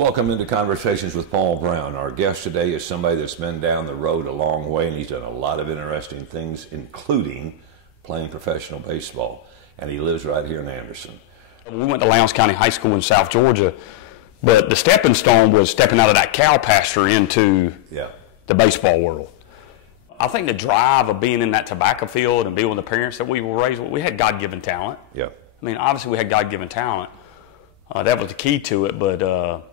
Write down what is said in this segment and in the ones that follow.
Welcome into Conversations with Paul Brown. Our guest today is somebody that's been down the road a long way, and he's done a lot of interesting things, including playing professional baseball. And he lives right here in Anderson. We went to Lowndes County High School in South Georgia, but the stepping stone was stepping out of that cow pasture into the baseball world. I think the drive of being in that tobacco field and being with the parents that we were raised with, we had God-given talent. Yeah. I mean, obviously we had God-given talent. That was the key to it, but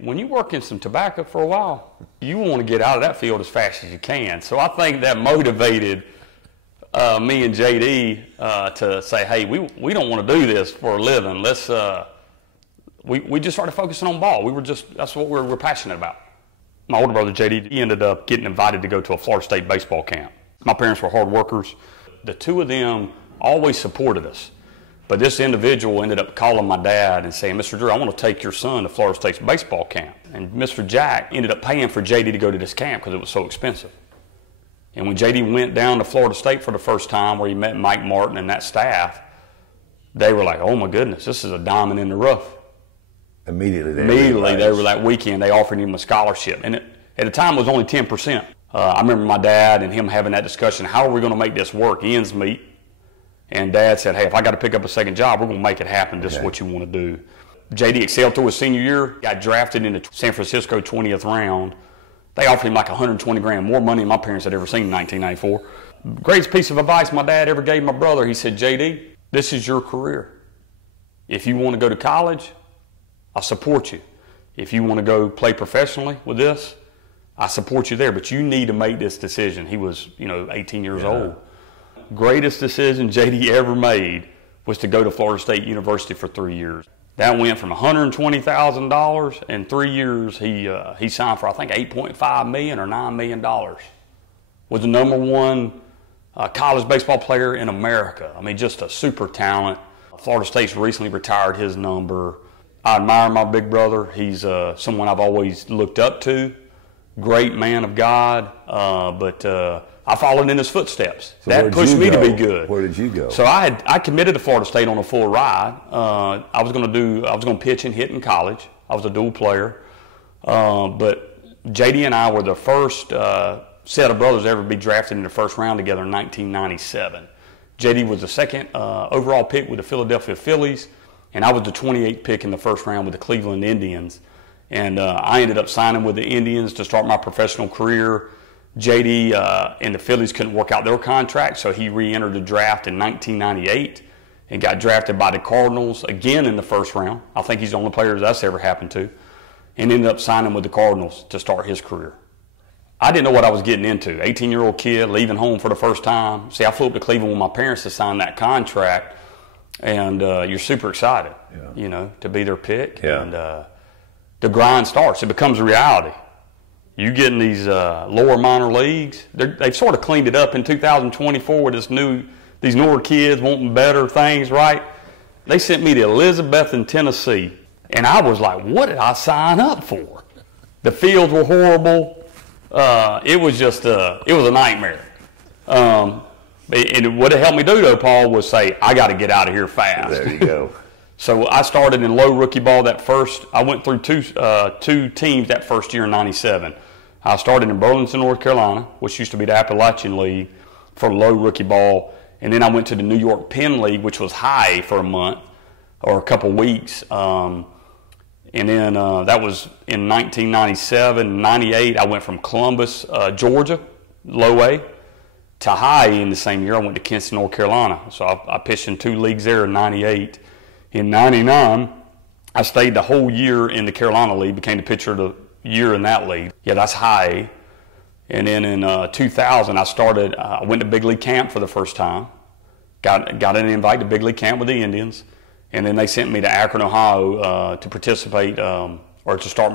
when you work in some tobacco for a while, you want to get out of that field as fast as you can. So I think that motivated me and JD to say, hey, we don't want to do this for a living. Let's we just started focusing on ball. That's what we're passionate about. My older brother JD, he ended up getting invited to go to a Florida State baseball camp. My parents were hard workers. The two of them always supported us. But this individual ended up calling my dad and saying, Mr. Drew, I want to take your son to Florida State's baseball camp. And Mr. Jack ended up paying for JD to go to this camp because it was so expensive. And when JD went down to Florida State for the first time, where he met Mike Martin and that staff, they were like, oh my goodness, this is a diamond in the rough. Immediately they were that weekend, they offered him a scholarship. And at the time it was only 10%. I remember my dad and him having that discussion, how are we going to make this work, ends meet? And Dad said, hey, if I got to pick up a second job, we're going to make it happen. This is what you want to do. JD excelled through his senior year, got drafted in the San Francisco 20th round. They offered him like $120 grand, more money than my parents had ever seen in 1994. Greatest piece of advice my dad ever gave my brother, he said, JD, this is your career. If you want to go to college, I support you. If you want to go play professionally with this, I support you there, but you need to make this decision. He was, 18 years old. Greatest decision JD ever made was to go to Florida State University for 3 years. That went from $120,000 in 3 years. He signed for I think $8.5 million or $9 million. Was the #1 college baseball player in America. I mean, just a super talent. Florida State's recently retired his number. I admire my big brother. He's someone I've always looked up to. Great man of God, but I followed in his footsteps. So that pushed me to be good. Where did you go? So I committed to Florida State on a full ride. I was going to pitch and hit in college. I was a dual player, but JD and I were the first set of brothers to ever be drafted in the first round together in 1997. JD was the second overall pick with the Philadelphia Phillies, and I was the 28th pick in the first round with the Cleveland Indians. And I ended up signing with the Indians to start my professional career. JD and the Phillies couldn't work out their contract, so he re-entered the draft in 1998 and got drafted by the Cardinals again in the first round. I think he's the only player that's ever happened to, and ended up signing with the Cardinals to start his career. I didn't know what I was getting into. 18-year-old kid leaving home for the first time. See, I flew up to Cleveland with my parents to sign that contract, and you're super excited, to be their pick. Yeah. And the grind starts. It becomes a reality. You get in these lower minor leagues. They've sort of cleaned it up in 2024 with these newer kids wanting better things, right? They sent me to Elizabethton, Tennessee, and I was like, what did I sign up for? The fields were horrible. It was just it was a nightmare. And what it helped me do, though, Paul, was say, I got to get out of here fast. There you go. So I started in low rookie ball I went through two teams that first year in '97. I started in Burlington, North Carolina, which used to be the Appalachian League, for low rookie ball. And then I went to the New York Penn League, which was high for a month or a couple weeks. And then that was in 1997. 98, I went from Columbus, Georgia, low A, to high in the same year. I went to Kinston, North Carolina. So I pitched in 2 leagues there in 98. In 99, I stayed the whole year in the Carolina League, became the pitcher of the year in that league. Yeah, that's high. And then in 2000, I went to big league camp for the first time. Got an invite to big league camp with the Indians. And then they sent me to Akron, Ohio to participate or to start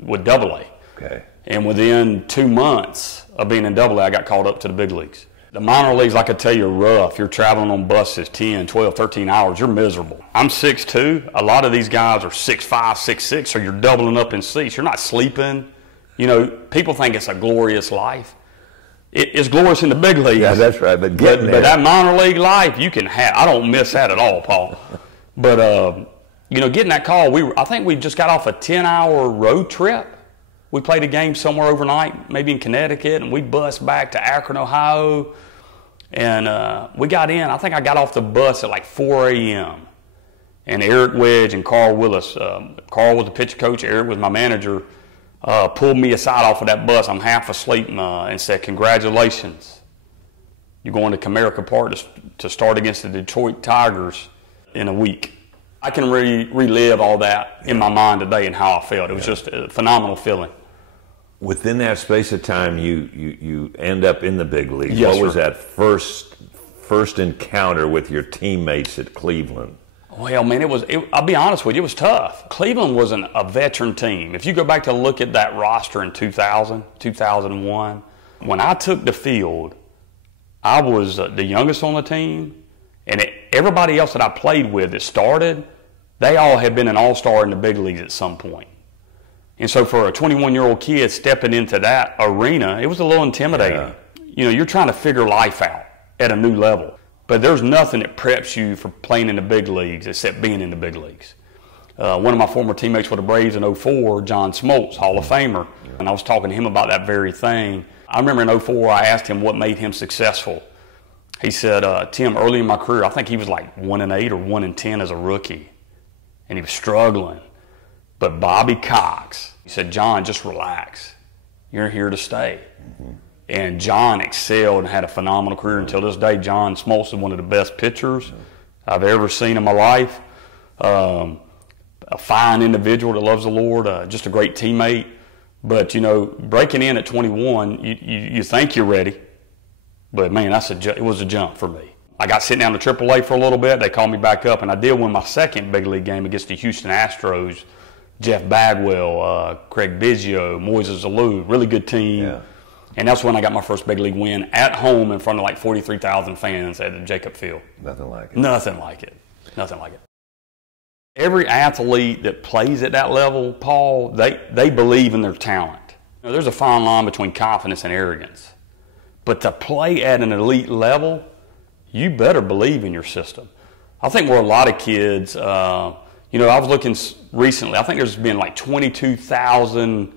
with AA. Okay. And within 2 months of being in AA, I got called up to the big leagues. The minor leagues, like I tell you, are rough. You're traveling on buses 10, 12, 13 hours. You're miserable. I'm 6'2". A lot of these guys are 6'5", 6'6", so you're doubling up in seats. You're not sleeping. People think it's a glorious life. It's glorious in the big leagues. Yeah, that's right. But that minor league life, you can have. I don't miss that at all, Paul. But You know, getting that call, I think we just got off a 10-hour road trip. We played a game somewhere overnight, maybe in Connecticut, and we bussed back to Akron, Ohio. And we got in, I think I got off the bus at like 4 a.m. And Eric Wedge and Carl Willis, Carl was the pitch coach, Eric was my manager, pulled me aside off of that bus. I'm half asleep and said, "Congratulations. You're going to Comerica Park to start against the Detroit Tigers in a week." I can relive all that in my mind today and how I felt. It was just a phenomenal feeling. Within that space of time, you end up in the big leagues. Yes, what was sir. that first encounter with your teammates at Cleveland? Well, man, I'll be honest with you, it was tough. Cleveland wasn't a veteran team. If you go back to look at that roster in 2000, 2001, when I took the field, I was the youngest on the team, and everybody else that I played with that started, they all had been an all-star in the big leagues at some point. And so for a 21-year-old kid stepping into that arena, it was a little intimidating. Yeah. You know, you're trying to figure life out at a new level. But there's nothing that preps you for playing in the big leagues except being in the big leagues. One of my former teammates with the Braves in 04, John Smoltz, Hall of Famer, and I was talking to him about that very thing. I remember in 04, I asked him what made him successful. He said, "Tim, early in my career, I think he was like 1-8 or 1-10 as a rookie, and he was struggling. But Bobby Cox," he said, "John, just relax. You're here to stay." Mm-hmm. And John excelled and had a phenomenal career. Until this day, John Smoltz is one of the best pitchers I've ever seen in my life. A fine individual that loves the Lord, just a great teammate. But, you know, breaking in at 21, you think you're ready. But, man, it was a jump for me. I got sent down to AAA for a little bit. They called me back up, and I did win my second big league game against the Houston Astros. Jeff Bagwell, Craig Biggio, Moises Alou, really good team. Yeah. And that's when I got my first big league win at home in front of like 43,000 fans at Jacob Field. Nothing like it. Nothing like it. Nothing like it. Every athlete that plays at that level, Paul, they believe in their talent. You know, there's a fine line between confidence and arrogance. But to play at an elite level, you better believe in your system. I think where a lot of kids, you know, I was looking recently, I think there's been like 22,000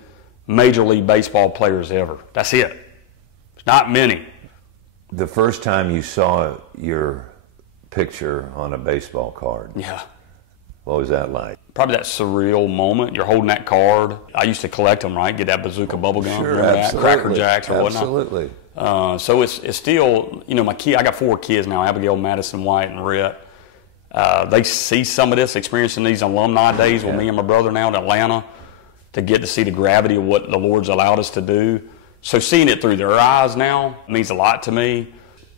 Major League Baseball players ever. That's it. It's not many. The first time you saw your picture on a baseball card, Yeah. what was that like? Probably that surreal moment. You're holding that card. I used to collect them, right? Get that bazooka bubble gum, Sure, remember that? absolutely. Cracker Jacks or whatnot. Absolutely. So it's still, you know, I got 4 kids now, Abigail, Madison, White, and Rhett. They see some of this, experiencing these alumni days with me and my brother now in Atlanta, to get to see the gravity of what the Lord's allowed us to do. So seeing it through their eyes now means a lot to me.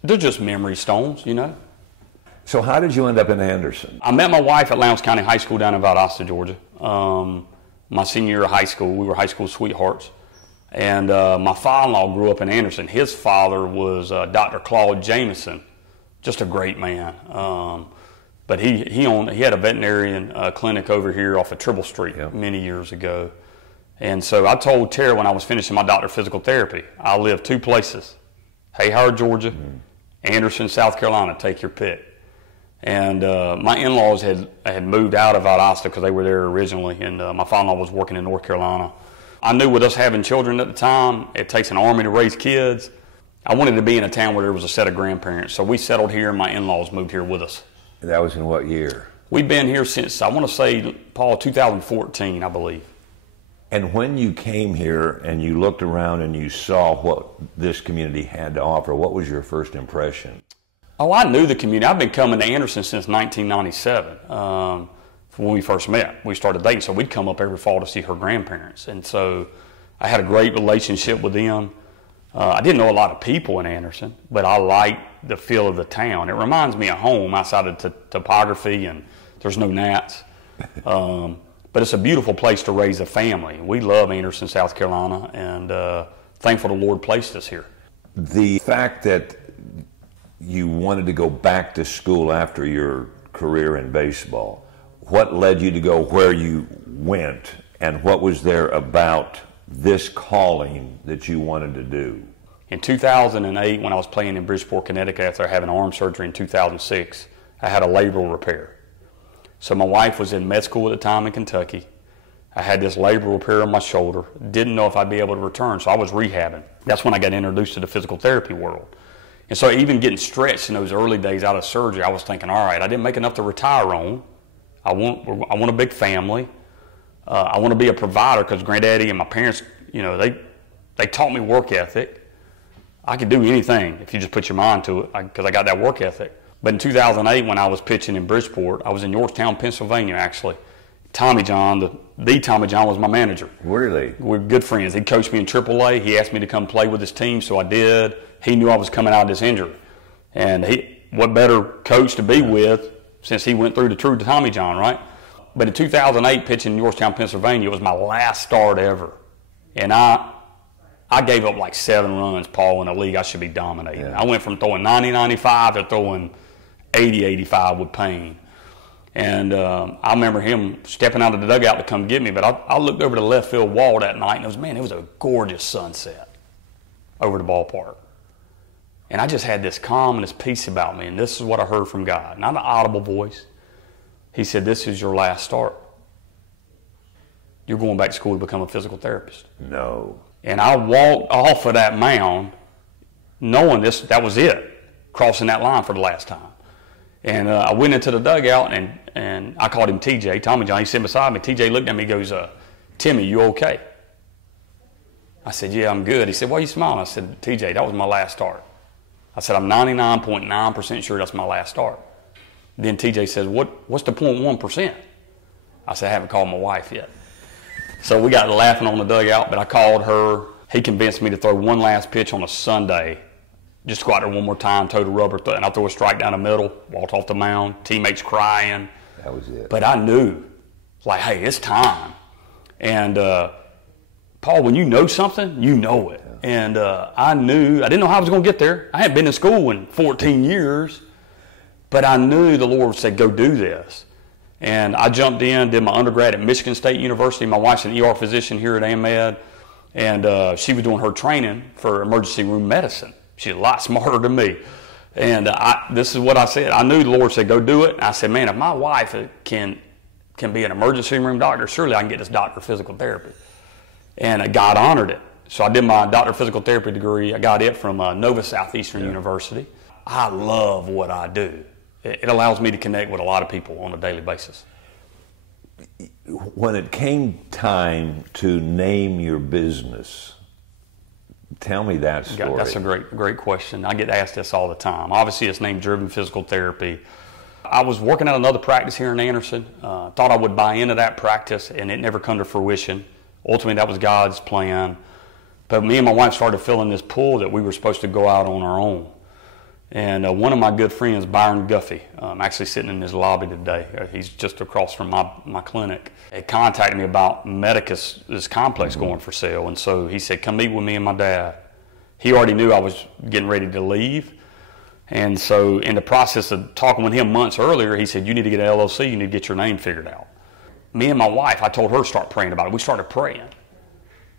They're just memory stones, you know. So how did you end up in Anderson? I met my wife at Lowndes County High School down in Valdosta, Georgia. My senior year of high school, we were high school sweethearts. And my father-in-law grew up in Anderson. His father was Dr. Claude Jameson, just a great man. But he had a veterinarian clinic over here off of Tribble Street many years ago. And so I told Tara when I was finishing my doctor of physical therapy, I live 2 places, Hayhire, Georgia, Anderson, South Carolina, take your pick. And my in-laws had moved out of Valdosta because they were there originally, and my father-in-law was working in North Carolina. I knew with us having children at the time, it takes an army to raise kids. I wanted to be in a town where there was a set of grandparents. So we settled here, and my in-laws moved here with us. That was in what year? We've been here since, I want to say, Paul, 2014, I believe. And when you came here and you looked around and you saw what this community had to offer, what was your first impression? Oh, I knew the community. I've been coming to Anderson since 1997. When we first met, we started dating, so we'd come up every fall to see her grandparents. And so I had a great relationship with them. I didn't know a lot of people in Anderson, but I liked the feel of the town. It reminds me of home outside of topography, and there's no gnats. But it's a beautiful place to raise a family. We love Anderson, South Carolina, and thankful the Lord placed us here. The fact that you wanted to go back to school after your career in baseball, what led you to go where you went, and what was there about this calling that you wanted to do? In 2008, when I was playing in Bridgeport, Connecticut, after having arm surgery in 2006, I had a labral repair. So my wife was in med school at the time in Kentucky. I had this labral repair on my shoulder. Didn't know if I'd be able to return, so I was rehabbing. That's when I got introduced to the physical therapy world. And so even getting stretched in those early days out of surgery, I was thinking, all right, I didn't make enough to retire on. I want a big family. I want to be a provider because Granddaddy and my parents, you know, they taught me work ethic. I could do anything if you just put your mind to it because I got that work ethic. But in 2008, when I was pitching in Bridgeport, I was in Yorktown, Pennsylvania, actually. Tommy John, the Tommy John was my manager. Really? We're good friends. He coached me in AAA. He asked me to come play with his team, so I did. He knew I was coming out of this injury. And what better coach to be with since he went through the true Tommy John, right? But in 2008, pitching in Yorktown, Pennsylvania, it was my last start ever. And I gave up like 7 runs, Paul, in a league I should be dominating. Yeah. I went from throwing 90-95 to throwing 80-85 with pain. And I remember him stepping out of the dugout to come get me, but I looked over the left field wall that night, and it was a gorgeous sunset over the ballpark. And I just had this calm and this peace about me, and this is what I heard from God. Not an audible voice. He said, this is your last start. You're going back to school to become a physical therapist. No. And I walked off of that mound knowing that was it, crossing that line for the last time. And I went into the dugout, and I called him TJ, Tommy John. He's sitting beside me. TJ looked at me and goes, Timmy, you okay? I said, yeah, I'm good. He said, why are you smiling? I said, TJ, that was my last start. I said, I'm 99.9% sure that's my last start. Then TJ says, what's the 0.1%? I said, I haven't called my wife yet. So we got laughing on the dugout, but I called her. He convinced me to throw one last pitch on a Sunday. Just go out there one more time, toe the rubber, and I'll throw a strike down the middle, walked off the mound, teammates crying. That was it. But I knew, like, hey, it's time. And Paul, when you know something, you know it. Yeah. And I didn't know how I was going to get there. I hadn't been in school in 14 years, but I knew the Lord said, go do this. And I jumped in, did my undergrad at Michigan State University. My wife's an ER physician here at AMED, and she was doing her training for emergency room medicine. She's a lot smarter than me. And this is what I said. I knew the Lord said, go do it. And I said, man, if my wife can be an emergency room doctor, surely I can get this doctor of physical therapy. And God honored it. So I did my doctor of physical therapy degree. I got it from Nova Southeastern University. I love what I do. It allows me to connect with a lot of people on a daily basis. When it came time to name your business, tell me that story. That's a great question. I get asked this all the time. Obviously, it's named Driven Physical Therapy. I was working at another practice here in Anderson. Thought I would buy into that practice, and it never come to fruition. Ultimately, that was God's plan. But me and my wife started feeling this pull that we were supposed to go out on our own. And one of my good friends, Byron Guffey, I'm actually sitting in his lobby today. He's just across from my clinic. He contacted me about Medicus, this complex going for sale. And so he said, come meet with me and my dad. He already knew I was getting ready to leave. And so in the process of talking with him months earlier, he said, you need to get an LLC, you need to get your name figured out. Me and my wife, I told her to start praying about it. We started praying.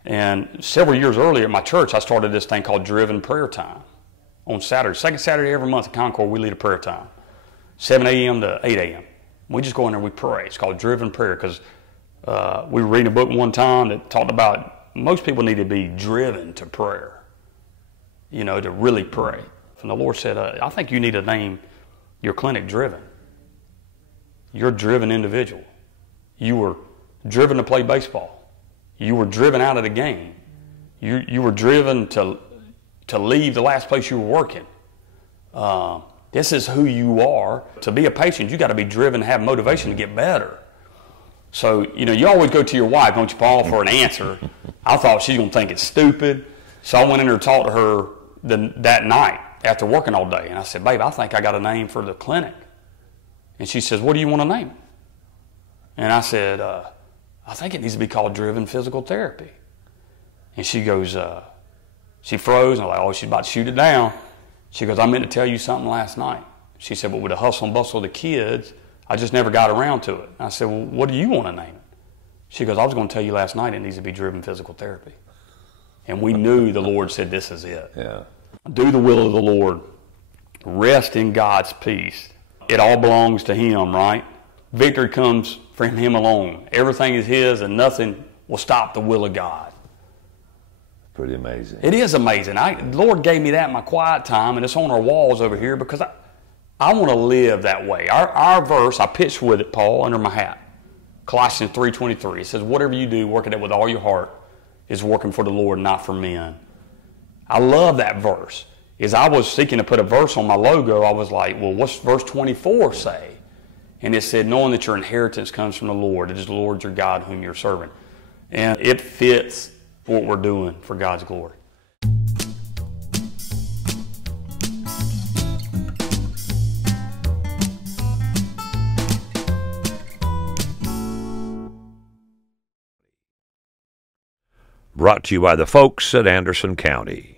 And several years earlier at my church, I started this thing called Driven Prayer Time. On Saturday, second Saturday every month at Concord, we lead a prayer time, 7 a.m. to 8 a.m. We just go in there and we pray. It's called Driven Prayer because we were reading a book one time that talked about most people need to be driven to prayer, you know, to really pray. And the Lord said, I think you need to name your clinic Driven. You're a driven individual. You were driven to play baseball. You were driven out of the game. You were driven to leave the last place you were working. This is who you are. To be a patient, you got to be driven, have motivation to get better. So, you know, you always go to your wife, don't you, Paul, for an answer. I thought she's going to think it's stupid. So I went in there and talked to her that night after working all day. And I said, babe, I think I got a name for the clinic. And she says, what do you want to name it? And I said, I think it needs to be called Driven Physical Therapy. And she goes, she froze, and I'm like, oh, she's about to shoot it down. She goes, I meant to tell you something last night. She said, but with the hustle and bustle of the kids, I just never got around to it. I said, well, what do you want to name it? She goes, I was going to tell you last night it needs to be Driven Physical Therapy. And we knew the Lord said, this is it. Yeah. Do the will of the Lord. Rest in God's peace. It all belongs to Him, right? Victory comes from Him alone. Everything is His, and nothing will stop the will of God. Pretty amazing. It is amazing. The Lord gave me that in my quiet time, and it's on our walls over here because I want to live that way. Our verse, I pitched with it, Paul, under my hat. Colossians 3:23. It says, whatever you do, work at it with all your heart, is working for the Lord, not for men. I love that verse. As I was seeking to put a verse on my logo, I was like, well, what's verse 24 say? And it said, knowing that your inheritance comes from the Lord. It is the Lord your God whom you're serving. And it fits what we're doing for God's glory. Brought to you by the folks at Anderson County.